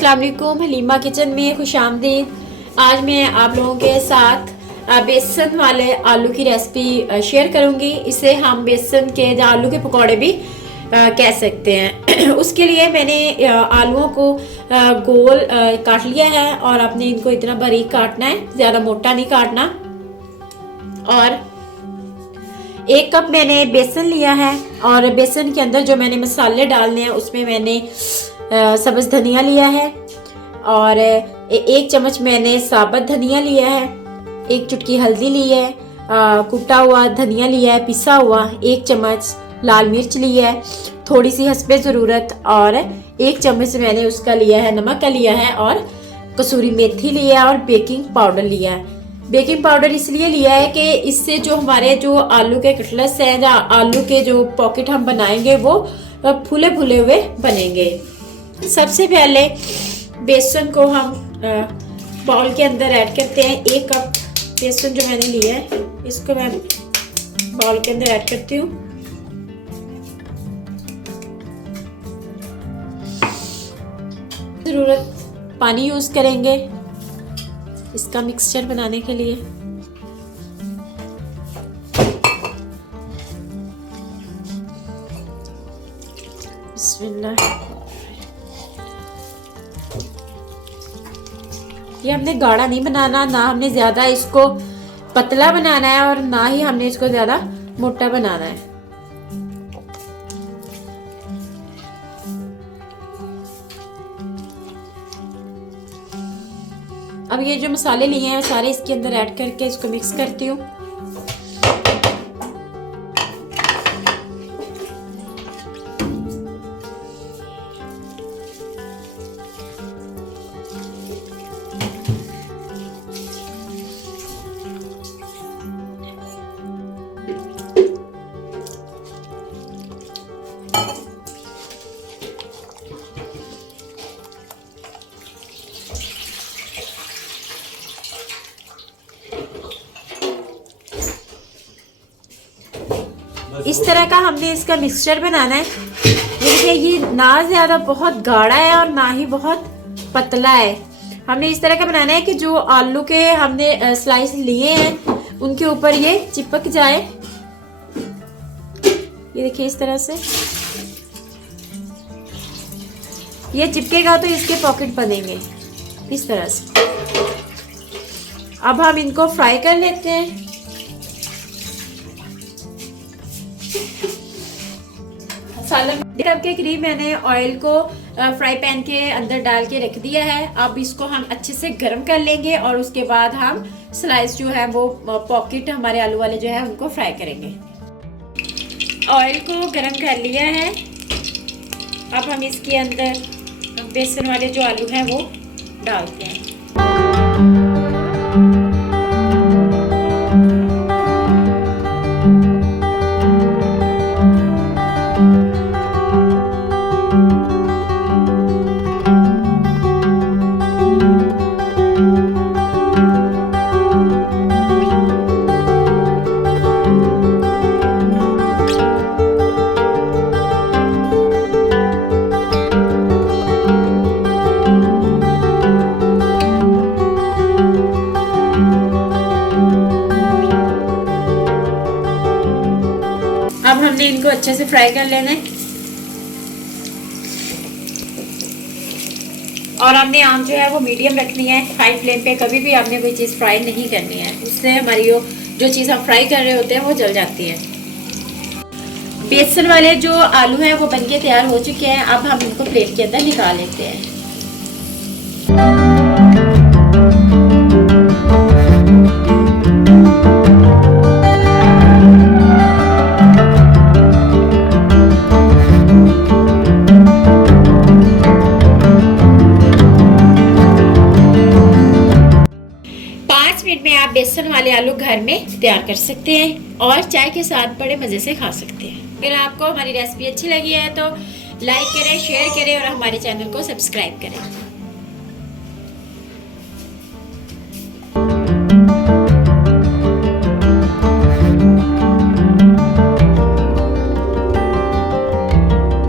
अस्सलाम वालेकुम, हलीमा किचन में खुशामदीद। आज मैं आप लोगों के साथ बेसन वाले आलू की रेसिपी शेयर करूंगी। इसे हम बेसन के या आलू के पकौड़े भी कह सकते हैं। उसके लिए मैंने आलूओं को गोल काट लिया है और आपने इनको इतना बारीक काटना है, ज़्यादा मोटा नहीं काटना। और 1 कप मैंने बेसन लिया है और बेसन के अंदर जो मैंने मसाले डालने हैं उसमें मैंने सब्ज़ धनिया लिया है और 1 चम्मच मैंने साबुत धनिया लिया है, 1 चुटकी हल्दी ली है, कुटा हुआ धनिया लिया है पिसा हुआ, 1 चम्मच लाल मिर्च लिया है, थोड़ी सी हस्बे ज़रूरत, और 1 चम्मच मैंने उसका लिया है नमक का लिया है, और कसूरी मेथी लिया है और बेकिंग पाउडर लिया है। बेकिंग पाउडर इसलिए लिया है कि इससे जो हमारे जो आलू के कटलेट्स हैं या आलू के जो पॉकेट हम बनाएंगे वो फूले फूले हुए बनेंगे। सबसे पहले बेसन को हम बाउल के अंदर ऐड करते हैं। 1 कप बेसन जो मैंने लिया है इसको मैं बाउल के अंदर ऐड करती हूँ। ज़रूरत पानी यूज़ करेंगे इसका मिक्सचर बनाने के लिए। बिस्मिल्लाह। ये हमने गाढ़ा नहीं बनाना, ना हमने ज़्यादा इसको पतला बनाना है और ना ही हमने इसको ज़्यादा मोटा बनाना है। अब ये जो मसाले लिए हैं सारे इसके अंदर ऐड करके इसको मिक्स करती हूँ। इस तरह का हमने इसका मिक्सचर बनाना है। देखिए ये ना ज़्यादा बहुत गाढ़ा है और ना ही बहुत पतला है। हमने इस तरह का बनाना है कि जो आलू के हमने स्लाइस लिए हैं उनके ऊपर ये चिपक जाए। ये देखिए इस तरह से ये चिपकेगा तो इसके पॉकेट बनेंगे इस तरह से। अब हम इनको फ्राई कर लेते हैं। कप के करीब मैंने ऑयल को फ्राई पैन के अंदर डाल के रख दिया है। अब इसको हम अच्छे से गर्म कर लेंगे और उसके बाद हम स्लाइस जो है वो पॉकेट हमारे आलू वाले जो है उनको फ्राई करेंगे। ऑयल को गर्म कर लिया है। अब हम इसके अंदर बेसन वाले जो आलू हैं वो डालते हैं। अब हमने इनको अच्छे से फ्राई कर लेना है और हमने आम जो है वो मीडियम रखनी है। हाई फ्लेम पे कभी भी आपने कोई चीज़ फ्राई नहीं करनी है, उससे हमारी जो चीज़ हम फ्राई कर रहे होते हैं वो जल जाती है। बेसन वाले जो आलू हैं वो बनके तैयार हो चुके हैं। अब हम इनको प्लेट के अंदर निकाल लेते हैं। में आप बेसन वाले आलू घर में तैयार कर सकते हैं और चाय के साथ बड़े मज़े से खा सकते हैं। अगर आपको हमारी रेसिपी अच्छी लगी है तो लाइक करें, शेयर करें और हमारे चैनल को सब्सक्राइब करें।